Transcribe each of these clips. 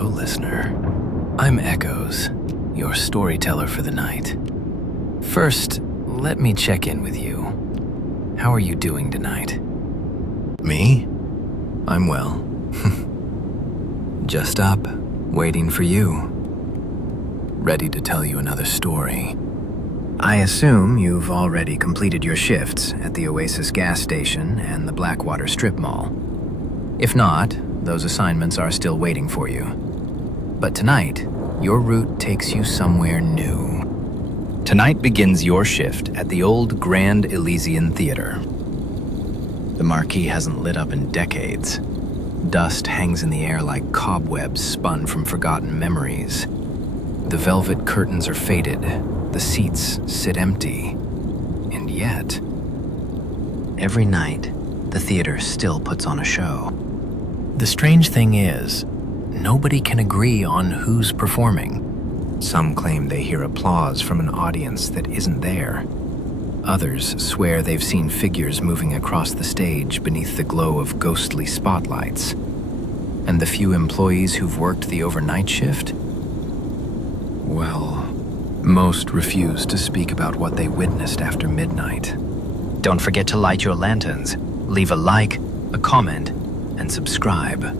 Hello, listener. I'm Echoes, your storyteller for the night. First, let me check in with you. How are you doing tonight? Me? I'm well. Just up, waiting for you. Ready to tell you another story. I assume you've already completed your shifts at the Oasis gas station and the Blackwater strip mall. If not, those assignments are still waiting for you. But tonight, your route takes you somewhere new. Tonight begins your shift at the old Grand Elysian Theater. The marquee hasn't lit up in decades. Dust hangs in the air like cobwebs spun from forgotten memories. The velvet curtains are faded, the seats sit empty. And yet, every night, the theater still puts on a show. The strange thing is, nobody can agree on who's performing. Some claim they hear applause from an audience that isn't there. Others swear they've seen figures moving across the stage beneath the glow of ghostly spotlights. And the few employees who've worked the overnight shift? Well, most refuse to speak about what they witnessed after midnight. Don't forget to light your lanterns, leave a like, a comment, and subscribe.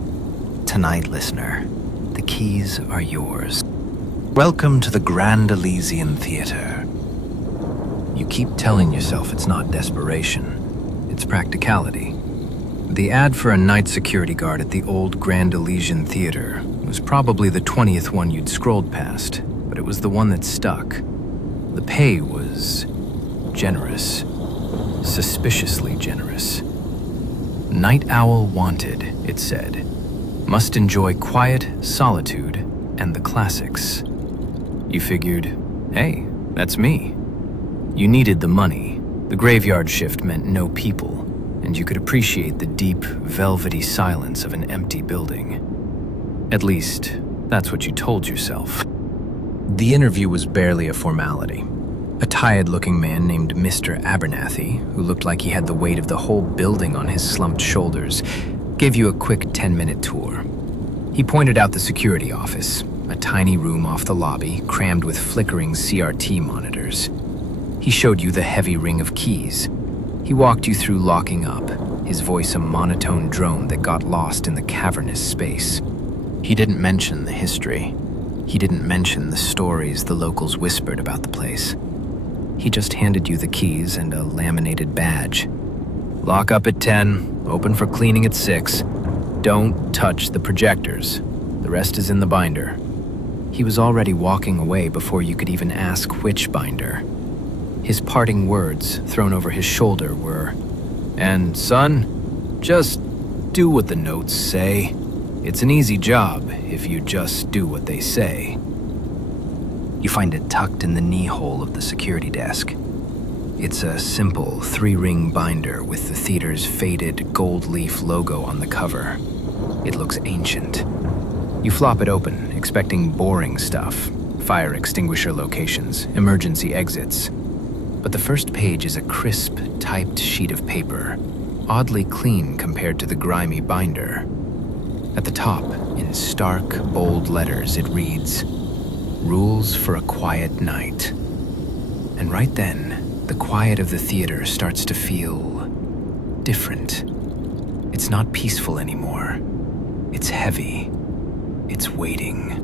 Tonight, listener, the keys are yours. Welcome to the Grand Elysian Theater. You keep telling yourself it's not desperation, it's practicality. The ad for a night security guard at the old Grand Elysian Theater was probably the 20th one you'd scrolled past, but it was the one that stuck. The pay was generous, suspiciously generous. Night owl wanted, it said. Must enjoy quiet, solitude, and the classics. You figured, hey, that's me. You needed the money. The graveyard shift meant no people, and you could appreciate the deep, velvety silence of an empty building. At least, that's what you told yourself. The interview was barely a formality. A tired-looking man named Mr. Abernathy, who looked like he had the weight of the whole building on his slumped shoulders, gave you a quick 10-minute tour. He pointed out the security office, a tiny room off the lobby crammed with flickering CRT monitors. He showed you the heavy ring of keys. He walked you through locking up, his voice a monotone drone that got lost in the cavernous space. He didn't mention the history. He didn't mention the stories the locals whispered about the place. He just handed you the keys and a laminated badge. Lock up at 10, open for cleaning at 6. Don't touch the projectors. The rest is in the binder. He was already walking away before you could even ask which binder. His parting words, thrown over his shoulder, were, "And son, just do what the notes say. It's an easy job if you just do what they say." You find it tucked in the knee hole of the security desk. It's a simple 3-ring binder with the theater's faded gold leaf logo on the cover. It looks ancient. You flop it open, expecting boring stuff, fire extinguisher locations, emergency exits. But the first page is a crisp, typed sheet of paper, oddly clean compared to the grimy binder. At the top, in stark, bold letters, it reads, "Rules for a quiet night." And right then, the quiet of the theater starts to feel different. It's not peaceful anymore. It's heavy. It's waiting.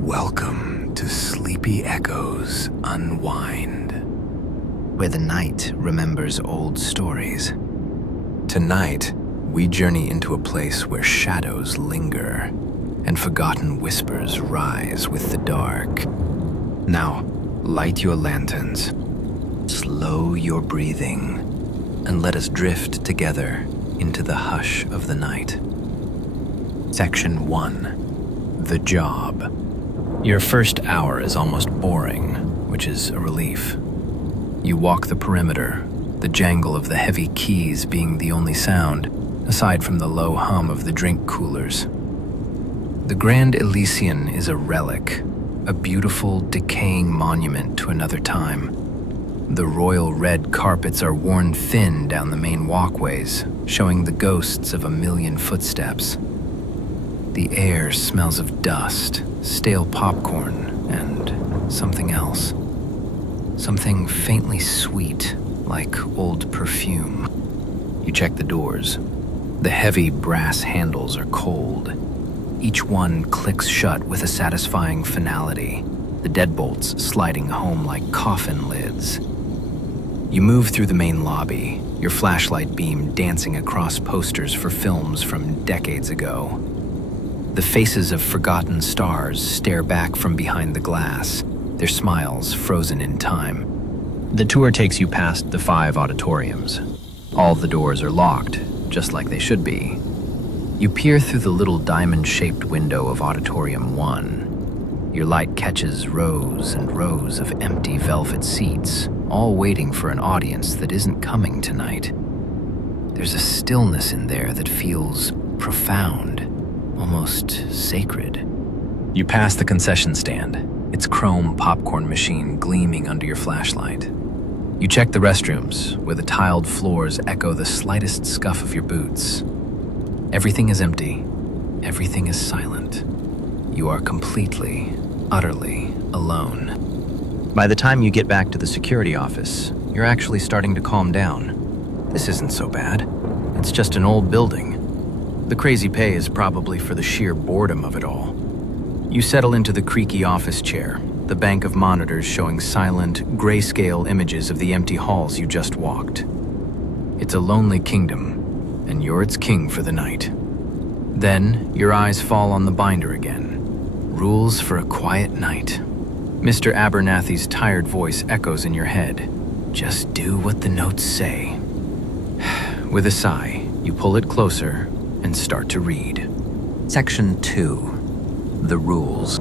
Welcome to Sleepy Echoes Unwind, where the night remembers old stories. Tonight, we journey into a place where shadows linger and forgotten whispers rise with the dark. Now, light your lanterns, slow your breathing, and let us drift together into the hush of the night. Section 1. The Job. Your first hour is almost boring, which is a relief. You walk the perimeter, the jangle of the heavy keys being the only sound, aside from the low hum of the drink coolers. The Grand Elysian is a relic, a beautiful, decaying monument to another time. The royal red carpets are worn thin down the main walkways, showing the ghosts of a million footsteps. The air smells of dust, stale popcorn, and something else. Something faintly sweet, like old perfume. You check the doors. The heavy brass handles are cold. Each one clicks shut with a satisfying finality, the deadbolts sliding home like coffin lids. You move through the main lobby, your flashlight beam dancing across posters for films from decades ago. The faces of forgotten stars stare back from behind the glass, their smiles frozen in time. The tour takes you past the 5 auditoriums. All the doors are locked, just like they should be. You peer through the little diamond-shaped window of Auditorium 1. Your light catches rows and rows of empty velvet seats, all waiting for an audience that isn't coming tonight. There's a stillness in there that feels profound, almost sacred. You pass the concession stand, its chrome popcorn machine gleaming under your flashlight. You check the restrooms, where the tiled floors echo the slightest scuff of your boots. Everything is empty. Everything is silent. You are completely, utterly alone. By the time you get back to the security office, you're actually starting to calm down. This isn't so bad. It's just an old building. The crazy pay is probably for the sheer boredom of it all. You settle into the creaky office chair, the bank of monitors showing silent, grayscale images of the empty halls you just walked. It's a lonely kingdom, and you're its king for the night. Then, your eyes fall on the binder again. Rules for a quiet night. Mr. Abernathy's tired voice echoes in your head. Just do what the notes say. With a sigh, you pull it closer and start to read. Section 2. The Rules.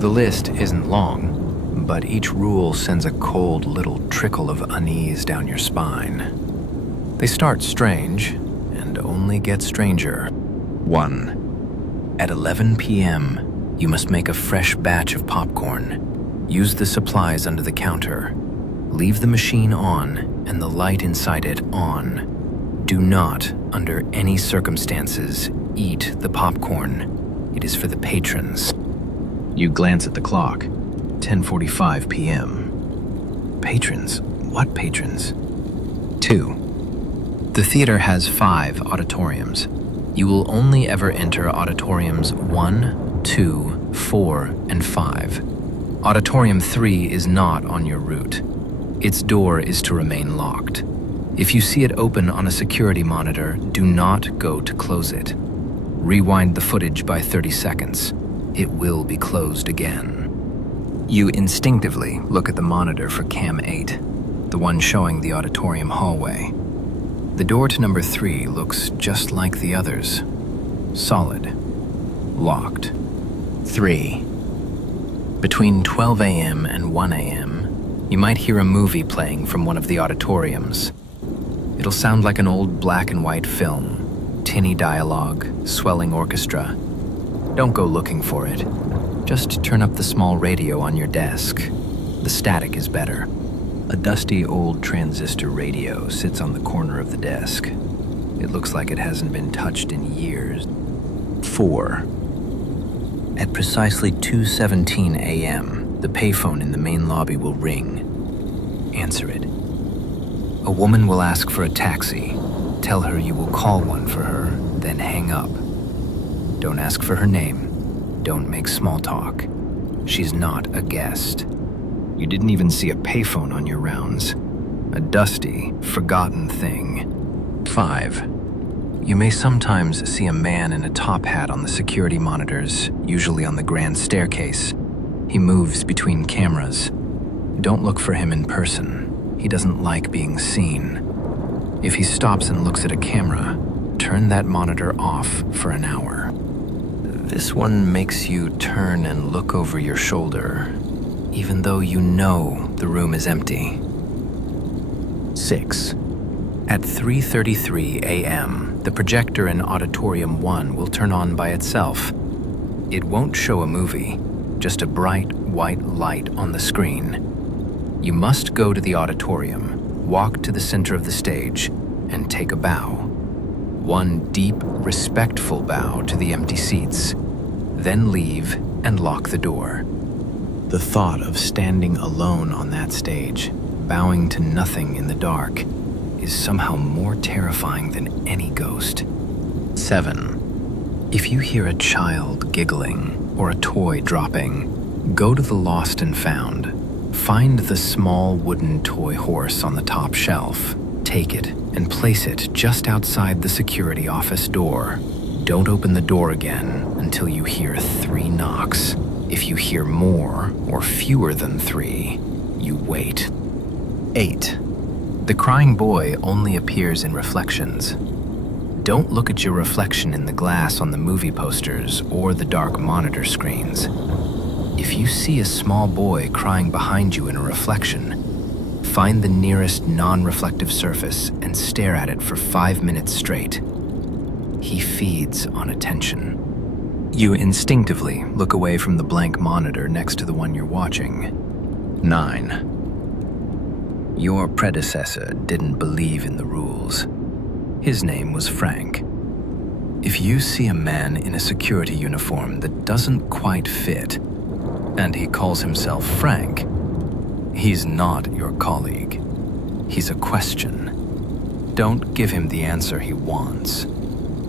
The list isn't long, but each rule sends a cold little trickle of unease down your spine. They start strange, and only get stranger. 1. At 11 p.m., you must make a fresh batch of popcorn. Use the supplies under the counter. Leave the machine on and the light inside it on. Do not, under any circumstances, eat the popcorn. It is for the patrons. You glance at the clock. 10:45 p.m. Patrons? What patrons? 2. The theater has 5 auditoriums. You will only ever enter auditoriums 1, 2, 4, and 5. Auditorium 3 is not on your route. Its door is to remain locked. If you see it open on a security monitor, do not go to close it. Rewind the footage by 30 seconds. It will be closed again. You instinctively look at the monitor for Cam 8, the one showing the auditorium hallway. The door to number 3 looks just like the others. Solid. Locked. 3. Between 12 a.m. and 1 a.m., you might hear a movie playing from one of the auditoriums. It'll sound like an old black and white film, tinny dialogue, swelling orchestra. Don't go looking for it. Just turn up the small radio on your desk. The static is better. A dusty old transistor radio sits on the corner of the desk. It looks like it hasn't been touched in years. 4. At precisely 2:17 a.m., the payphone in the main lobby will ring. Answer it. A woman will ask for a taxi. Tell her you will call one for her, then hang up. Don't ask for her name. Don't make small talk. She's not a guest. You didn't even see a payphone on your rounds. A dusty, forgotten thing. 5. You may sometimes see a man in a top hat on the security monitors, usually on the grand staircase. He moves between cameras. Don't look for him in person. He doesn't like being seen. If he stops and looks at a camera, turn that monitor off for an hour. This one makes you turn and look over your shoulder, even though you know the room is empty. 6. At 3:33 a.m., the projector in Auditorium 1 will turn on by itself. It won't show a movie, just a bright white light on the screen. You must go to the auditorium, walk to the center of the stage, and take a bow. One deep, respectful bow to the empty seats, then leave and lock the door. The thought of standing alone on that stage, bowing to nothing in the dark, is somehow more terrifying than any ghost. 7. If you hear a child giggling or a toy dropping, go to the lost and found. Find the small wooden toy horse on the top shelf. Take it and place it just outside the security office door. Don't open the door again until you hear 3 knocks. If you hear more or fewer than 3, you wait. 8. The crying boy only appears in reflections. Don't look at your reflection in the glass on the movie posters or the dark monitor screens. If you see a small boy crying behind you in a reflection, find the nearest non-reflective surface and stare at it for 5 minutes straight. He feeds on attention. You instinctively look away from the blank monitor next to the one you're watching. 9. Your predecessor didn't believe in the rules. His name was Frank. If you see a man in a security uniform that doesn't quite fit, and he calls himself Frank, he's not your colleague. He's a question. Don't give him the answer he wants.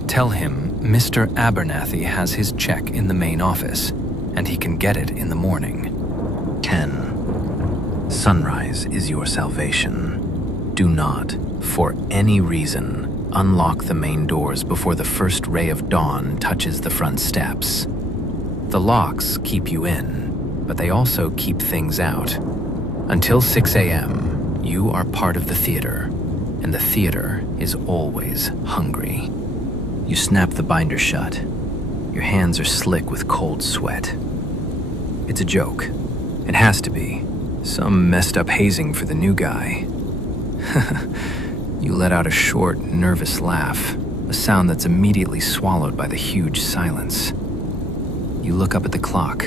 Tell him Mr. Abernathy has his check in the main office, and he can get it in the morning. 10. Sunrise is your salvation. Do not, for any reason, unlock the main doors before the first ray of dawn touches the front steps. The locks keep you in, but they also keep things out. Until 6 a.m., you are part of the theater, and the theater is always hungry. You snap the binder shut. Your hands are slick with cold sweat. It's a joke. It has to be. Some messed up hazing for the new guy. You let out a short, nervous laugh, a sound that's immediately swallowed by the huge silence. You look up at the clock.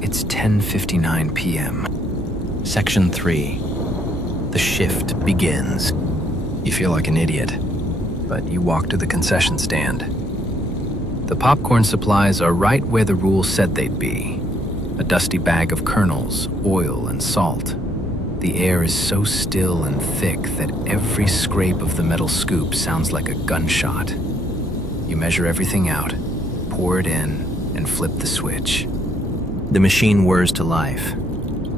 It's 10:59 p.m. Section 3. The shift begins. You feel like an idiot, but you walk to the concession stand. The popcorn supplies are right where the rules said they'd be. A dusty bag of kernels, oil, and salt. The air is so still and thick that every scrape of the metal scoop sounds like a gunshot. You measure everything out, pour it in, and flip the switch. The machine whirs to life.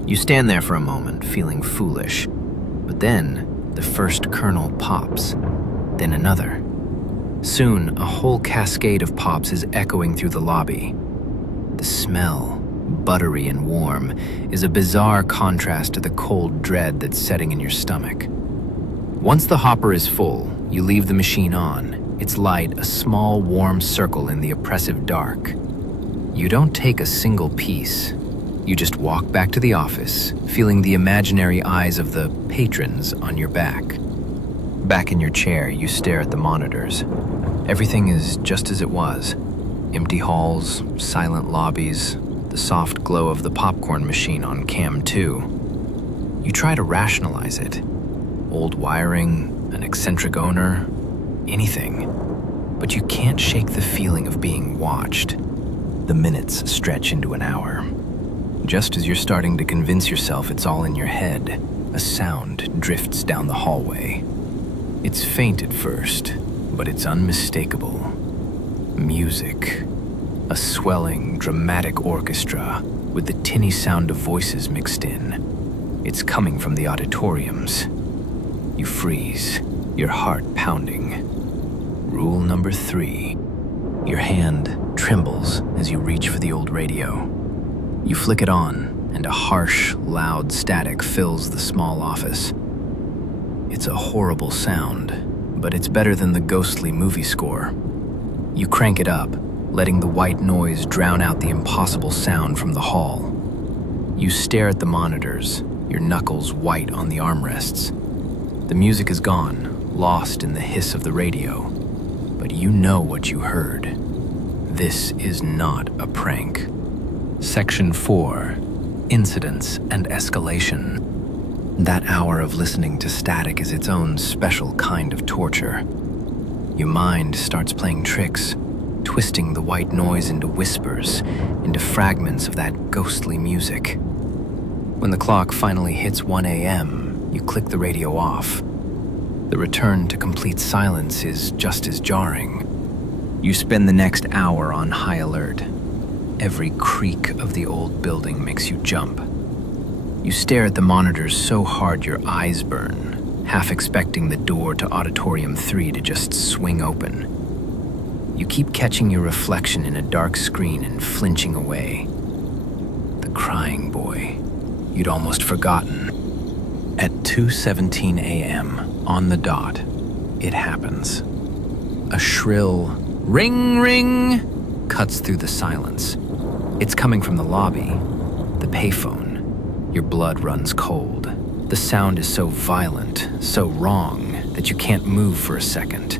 You stand there for a moment, feeling foolish. But then, the first kernel pops, then another. Soon, a whole cascade of pops is echoing through the lobby. The smell, buttery and warm, is a bizarre contrast to the cold dread that's setting in your stomach. Once the hopper is full, you leave the machine on, its light a small warm circle in the oppressive dark. You don't take a single piece. You just walk back to the office, feeling the imaginary eyes of the patrons on your back. Back in your chair, you stare at the monitors. Everything is just as it was. Empty halls, silent lobbies, the soft glow of the popcorn machine on cam 2. You try to rationalize it. Old wiring, an eccentric owner, anything. But you can't shake the feeling of being watched. The minutes stretch into an hour. Just as you're starting to convince yourself it's all in your head, a sound drifts down the hallway. It's faint at first, but it's unmistakable. Music. A swelling, dramatic orchestra with the tinny sound of voices mixed in. It's coming from the auditoriums. You freeze, your heart pounding. Rule number 3. Your hand trembles as you reach for the old radio. You flick it on, and a harsh, loud static fills the small office. It's a horrible sound, but it's better than the ghostly movie score. You crank it up, letting the white noise drown out the impossible sound from the hall. You stare at the monitors, your knuckles white on the armrests. The music is gone, lost in the hiss of the radio. But you know what you heard. This is not a prank. Section 4. Incidents and Escalation. That hour of listening to static is its own special kind of torture. Your mind starts playing tricks, twisting the white noise into whispers, into fragments of that ghostly music. When the clock finally hits 1 a.m., you click the radio off. The return to complete silence is just as jarring. You spend the next hour on high alert. Every creak of the old building makes you jump. You stare at the monitors so hard your eyes burn, half expecting the door to Auditorium 3 to just swing open. You keep catching your reflection in a dark screen and flinching away. The crying boy. You'd almost forgotten. At 2:17 a.m., on the dot, it happens. A shrill ring ring cuts through the silence. It's coming from the lobby, the payphone. Your blood runs cold. The sound is so violent, so wrong, that you can't move for a second.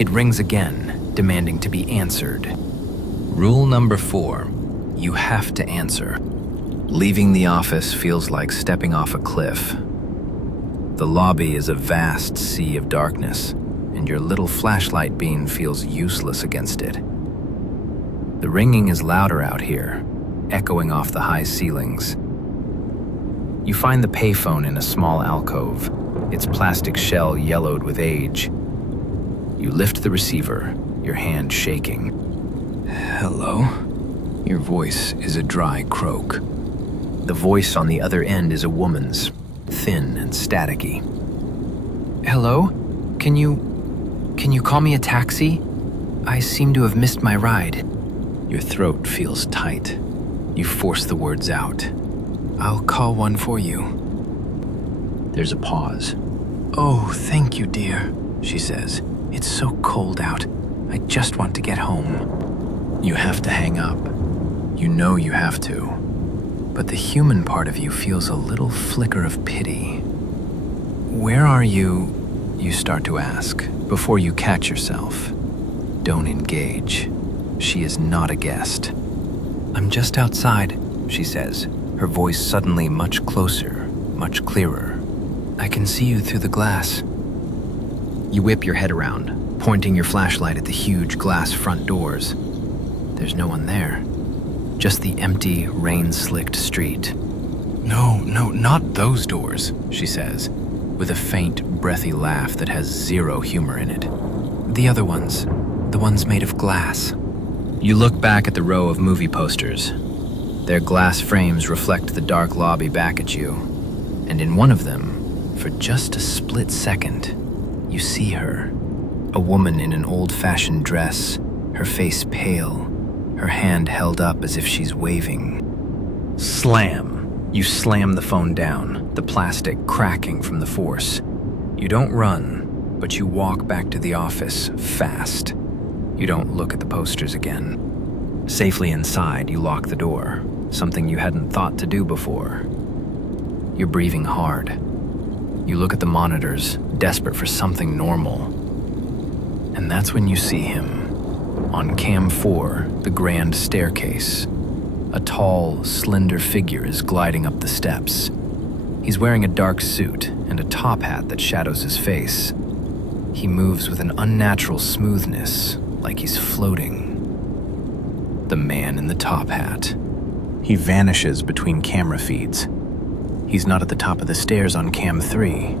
It rings again, demanding to be answered. Rule number 4, you have to answer. Leaving the office feels like stepping off a cliff. The lobby is a vast sea of darkness, and your little flashlight beam feels useless against it. The ringing is louder out here, echoing off the high ceilings. You find the payphone in a small alcove, its plastic shell yellowed with age. You lift the receiver, your hand shaking. Hello? Your voice is a dry croak. The voice on the other end is a woman's, thin and staticky. Hello? Can you call me a taxi? I seem to have missed my ride. Your throat feels tight. You force the words out. I'll call one for you. There's a pause. Oh, thank you, dear, she says. It's so cold out. I just want to get home. You have to hang up. You know you have to. But the human part of you feels a little flicker of pity. Where are you? You start to ask, before you catch yourself. Don't engage. She is not a guest. I'm just outside, she says, her voice suddenly much closer, much clearer. I can see you through the glass. You whip your head around, pointing your flashlight at the huge glass front doors. There's no one there. Just the empty, rain-slicked street. No, not those doors, she says, with a faint, breathy laugh that has zero humor in it. The other ones, the ones made of glass. You look back at the row of movie posters. Their glass frames reflect the dark lobby back at you, and in one of them, for just a split second, you see her. A woman in an old-fashioned dress, her face pale, her hand held up as if she's waving. Slam! You slam the phone down, the plastic cracking from the force. You don't run, but you walk back to the office fast. You don't look at the posters again. Safely inside, you lock the door, something you hadn't thought to do before. You're breathing hard. You look at the monitors, desperate for something normal. And that's when you see him. On cam 4, the grand staircase. A tall, slender figure is gliding up the steps. He's wearing a dark suit and a top hat that shadows his face. He moves with an unnatural smoothness, like he's floating. The man in the top hat. He vanishes between camera feeds. He's not at the top of the stairs on cam 3.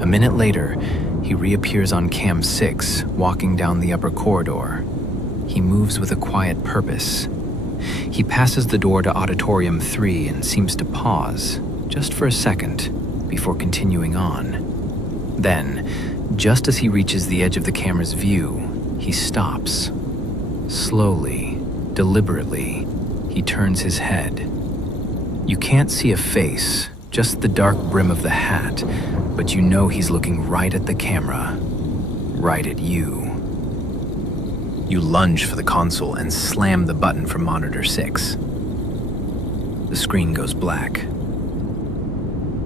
A minute later, he reappears on cam 6, walking down the upper corridor. He moves with a quiet purpose. He passes the door to Auditorium 3 and seems to pause, just for a second, before continuing on. Then, just as he reaches the edge of the camera's view, he stops. Slowly, deliberately, he turns his head. You can't see a face, just the dark brim of the hat, but you know he's looking right at the camera, right at you. You lunge for the console and slam the button for monitor 6. The screen goes black.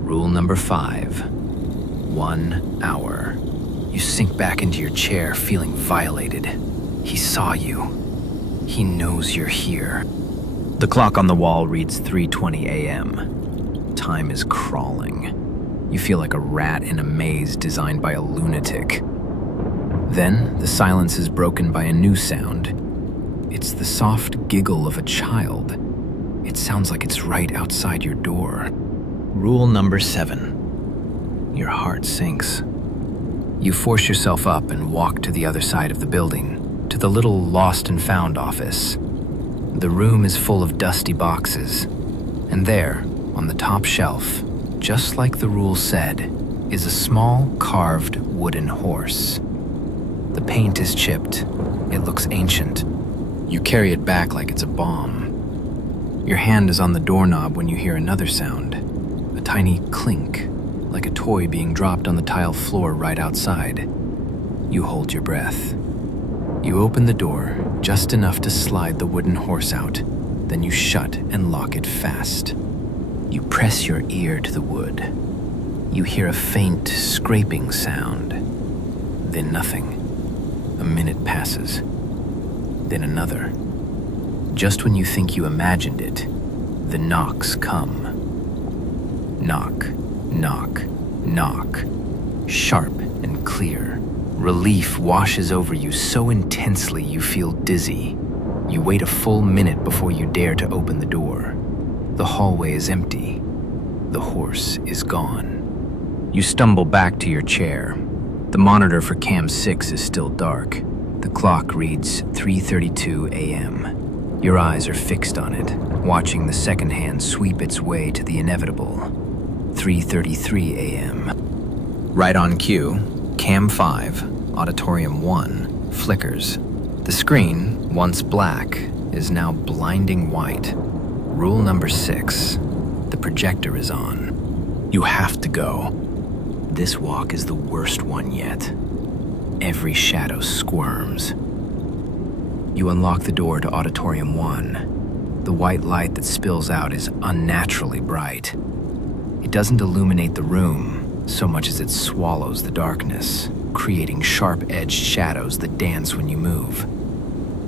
Rule number 5, 1 hour. You sink back into your chair, feeling violated. He saw you. He knows you're here. The clock on the wall reads 3:20 a.m. Time is crawling. You feel like a rat in a maze designed by a lunatic. Then, the silence is broken by a new sound. It's the soft giggle of a child. It sounds like it's right outside your door. Rule number 7. Your heart sinks. You force yourself up and walk to the other side of the building, to the little lost and found office. The room is full of dusty boxes, and there, on the top shelf, just like the rule said, is a small carved wooden horse. The paint is chipped. It looks ancient. You carry it back like it's a bomb. Your hand is on the doorknob when you hear another sound, a tiny clink, like a toy being dropped on the tile floor right outside. You hold your breath. You open the door just enough to slide the wooden horse out, then you shut and lock it fast. You press your ear to the wood. You hear a faint scraping sound, then nothing. A minute passes, then another. Just when you think you imagined it, the knocks come. Knock, knock, knock. Sharp and clear. Relief washes over you so intensely you feel dizzy. You wait a full minute before you dare to open the door. The hallway is empty. The horse is gone. You stumble back to your chair. The monitor for Cam 6 is still dark. The clock reads 3:32 a.m. Your eyes are fixed on it, watching the second hand sweep its way to the inevitable 3:33 a.m. Right on cue, Cam 5, Auditorium 1, flickers. The screen, once black, is now blinding white. Rule number 6. The projector is on. You have to go. This walk is the worst one yet. Every shadow squirms. You unlock the door to Auditorium 1. The white light that spills out is unnaturally bright. It doesn't illuminate the room so much as it swallows the darkness, creating sharp-edged shadows that dance when you move.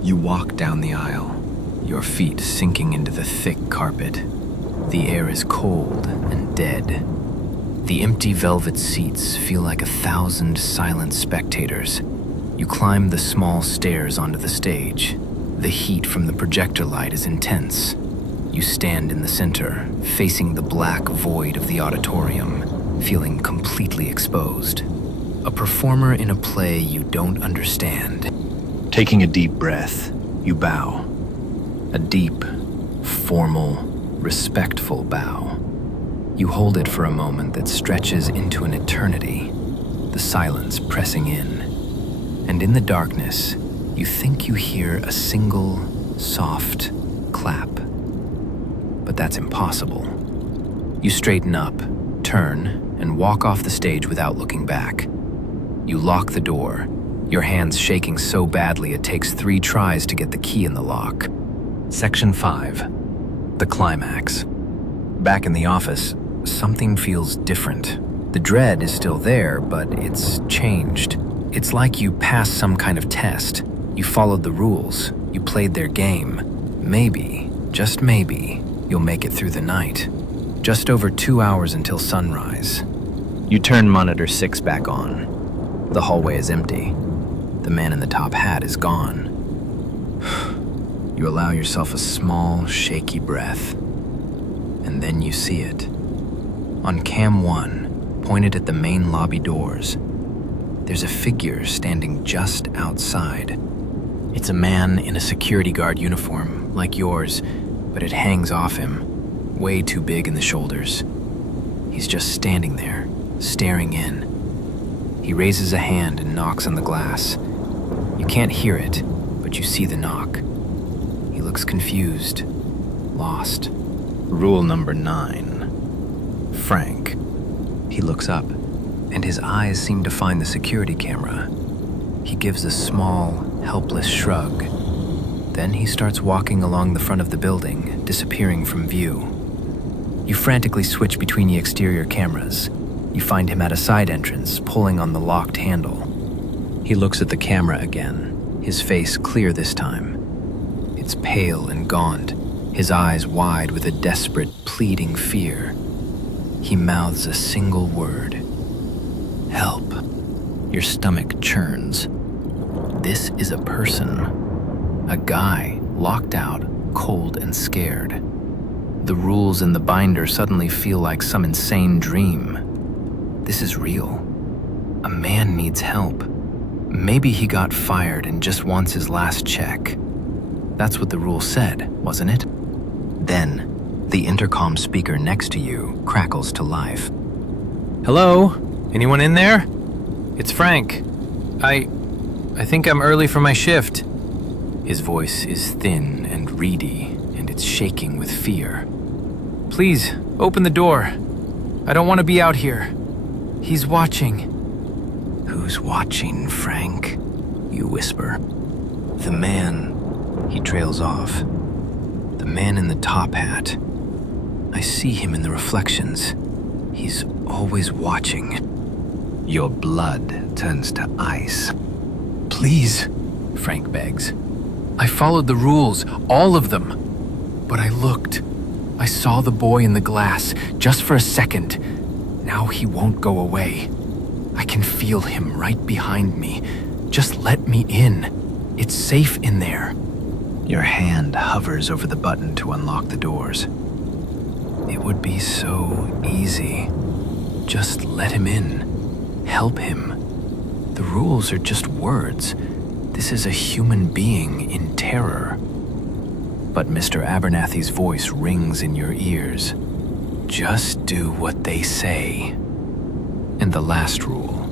You walk down the aisle, your feet sinking into the thick carpet. The air is cold and dead. The empty velvet seats feel like 1,000 silent spectators. You climb the small stairs onto the stage. The heat from the projector light is intense. You stand in the center, facing the black void of the auditorium, feeling completely exposed. A performer in a play you don't understand. Taking a deep breath, you bow. A deep, formal, respectful bow. You hold it for a moment that stretches into an eternity, the silence pressing in. And in the darkness, you think you hear a single, soft clap. But that's impossible. You straighten up, turn, and walk off the stage without looking back. You lock the door, your hands shaking so badly it takes 3 tries to get the key in the lock. Section 5. The climax. Back in the office, something feels different. The dread is still there, but it's changed. It's like you passed some kind of test. You followed the rules. You played their game. Maybe, just maybe, you'll make it through the night. Just over 2 hours until sunrise. You turn monitor 6 back on. The hallway is empty. The man in the top hat is gone. You allow yourself a small, shaky breath. And then you see it. On Cam 1, pointed at the main lobby doors, there's a figure standing just outside. It's a man in a security guard uniform, like yours, but it hangs off him, way too big in the shoulders. He's just standing there, staring in. He raises a hand and knocks on the glass. You can't hear it, but you see the knock. He looks confused, lost. Rule number 9. Frank. He looks up, and his eyes seem to find the security camera. He gives a small, helpless shrug. Then he starts walking along the front of the building, disappearing from view. You frantically switch between the exterior cameras. You find him at a side entrance, pulling on the locked handle. He looks at the camera again, his face clear this time. It's pale and gaunt, his eyes wide with a desperate, pleading fear. He mouths a single word. Help. Your stomach churns. This is a person. A guy locked out, cold and scared. The rules in the binder suddenly feel like some insane dream. This is real. A man needs help. Maybe he got fired and just wants his last check. That's what the rule said, wasn't it? Then, the intercom speaker next to you crackles to life. Hello? Anyone in there? It's Frank. I think I'm early for my shift. His voice is thin and reedy, and it's shaking with fear. Please, open the door. I don't want to be out here. He's watching. Who's watching, Frank? You whisper. The man. He trails off. The man in the top hat. I see him in the reflections. He's always watching. Your blood turns to ice. Please, Frank begs. I followed the rules, all of them. But I looked. I saw the boy in the glass, just for a second. Now he won't go away. I can feel him right behind me. Just let me in. It's safe in there. Your hand hovers over the button to unlock the doors. It would be so easy. Just let him in. Help him. The rules are just words. This is a human being in terror. But Mr. Abernathy's voice rings in your ears. Just do what they say. And the last rule.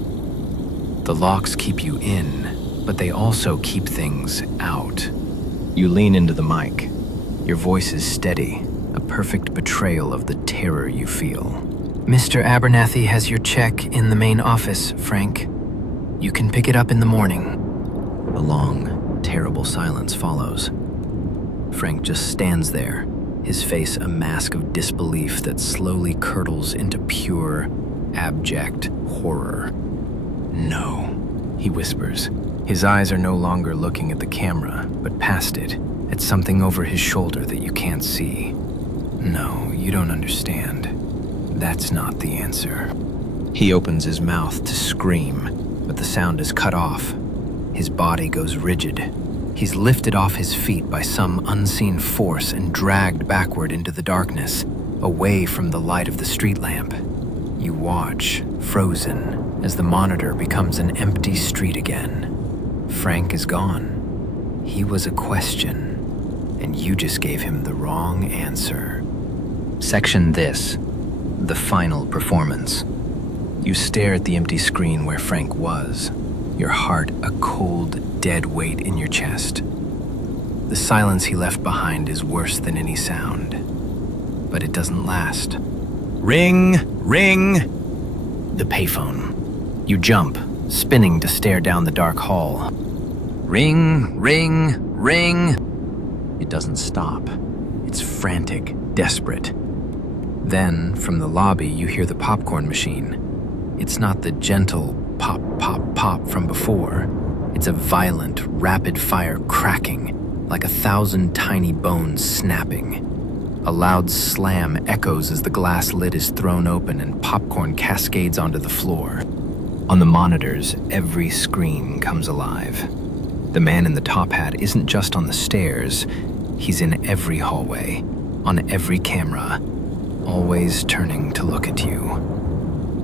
The locks keep you in, but they also keep things out. You lean into the mic. Your voice is steady, a perfect betrayal of the terror you feel. Mr. Abernathy has your check in the main office, Frank. You can pick it up in the morning. A long, terrible silence follows. Frank just stands there, his face a mask of disbelief that slowly curdles into pure, abject horror. No, he whispers. His eyes are no longer looking at the camera, but past it, at something over his shoulder that you can't see. No, you don't understand. That's not the answer. He opens his mouth to scream, but the sound is cut off. His body goes rigid. He's lifted off his feet by some unseen force and dragged backward into the darkness, away from the light of the street lamp. You watch, frozen, as the monitor becomes an empty street again. Frank is gone. He was a question, and you just gave him the wrong answer. Section this, the final performance. You stare at the empty screen where Frank was, your heart a cold, dead weight in your chest. The silence he left behind is worse than any sound, but it doesn't last. Ring, ring! The payphone. You jump, spinning to stare down the dark hall. Ring, ring, ring! It doesn't stop. It's frantic, desperate. Then, from the lobby, you hear the popcorn machine. It's not the gentle pop, pop, pop from before. It's a violent, rapid-fire cracking, like 1,000 tiny bones snapping. A loud slam echoes as the glass lid is thrown open and popcorn cascades onto the floor. On the monitors, every screen comes alive. The man in the top hat isn't just on the stairs. He's in every hallway, on every camera, always turning to look at you.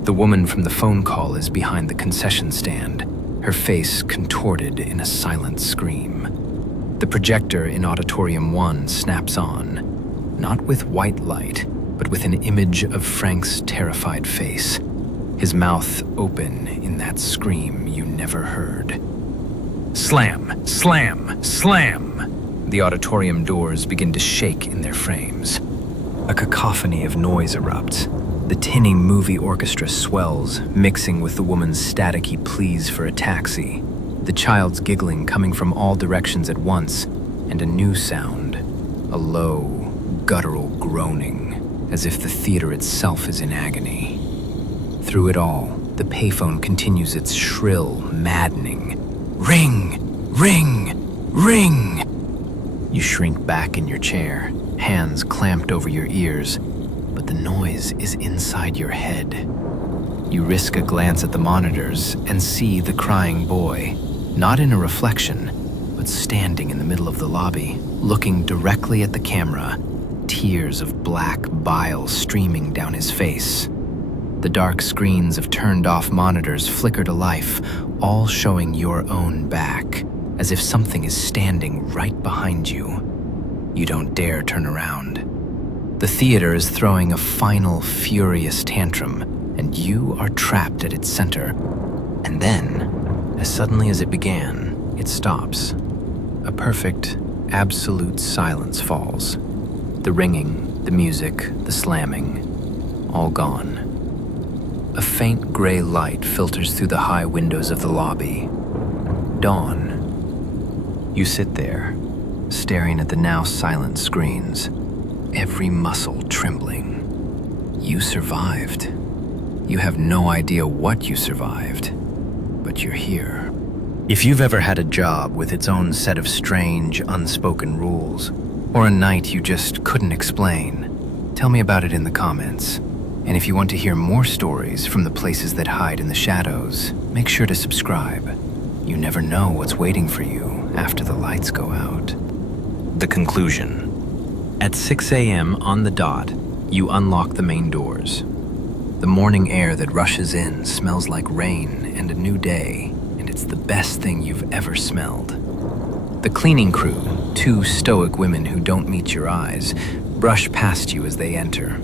The woman from the phone call is behind the concession stand, her face contorted in a silent scream. The projector in Auditorium 1 snaps on, not with white light, but with an image of Frank's terrified face, his mouth open in that scream you never heard. Slam, slam, slam! The auditorium doors begin to shake in their frames. A cacophony of noise erupts. The tinny movie orchestra swells, mixing with the woman's staticky pleas for a taxi, the child's giggling coming from all directions at once, and a new sound, a low, guttural groaning, as if the theater itself is in agony. Through it all, the payphone continues its shrill, maddening, ring, ring, ring! You shrink back in your chair, hands clamped over your ears, but the noise is inside your head. You risk a glance at the monitors and see the crying boy, not in a reflection, but standing in the middle of the lobby, looking directly at the camera, tears of black bile streaming down his face. The dark screens of turned-off monitors flicker to life, all showing your own back, as if something is standing right behind you. You don't dare turn around. The theater is throwing a final, furious tantrum, and you are trapped at its center. And then, as suddenly as it began, it stops. A perfect, absolute silence falls. The ringing, the music, the slamming, all gone. A faint gray light filters through the high windows of the lobby. Dawn. You sit there, staring at the now silent screens, every muscle trembling. You survived. You have no idea what you survived, but you're here. If you've ever had a job with its own set of strange, unspoken rules, or a night you just couldn't explain, tell me about it in the comments. And if you want to hear more stories from the places that hide in the shadows, make sure to subscribe. You never know what's waiting for you after the lights go out. The conclusion. At 6 a.m. on the dot, you unlock the main doors. The morning air that rushes in smells like rain and a new day, and it's the best thing you've ever smelled. The cleaning crew, two stoic women who don't meet your eyes, brush past you as they enter.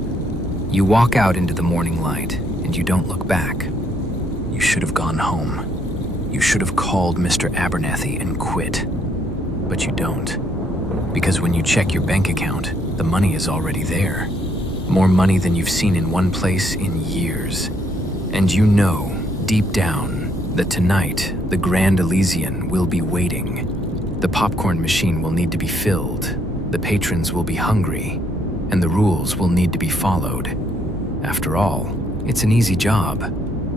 You walk out into the morning light, and you don't look back. You should have gone home. You should have called Mr. Abernathy and quit. But you don't. Because when you check your bank account, the money is already there. More money than you've seen in one place in years. And you know, deep down, that tonight, the Grand Elysian will be waiting. The popcorn machine will need to be filled, the patrons will be hungry, and the rules will need to be followed. After all, it's an easy job,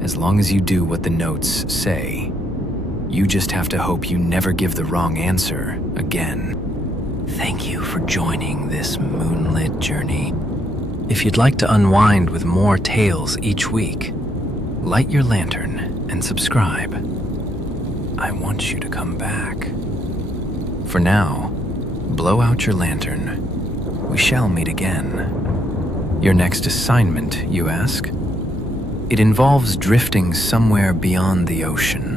as long as you do what the notes say. You just have to hope you never give the wrong answer again. Thank you for joining this moonlit journey. If you'd like to unwind with more tales each week, light your lantern and subscribe. I want you to come back. For now, blow out your lantern. We shall meet again. Your next assignment, you ask? It involves drifting somewhere beyond the ocean.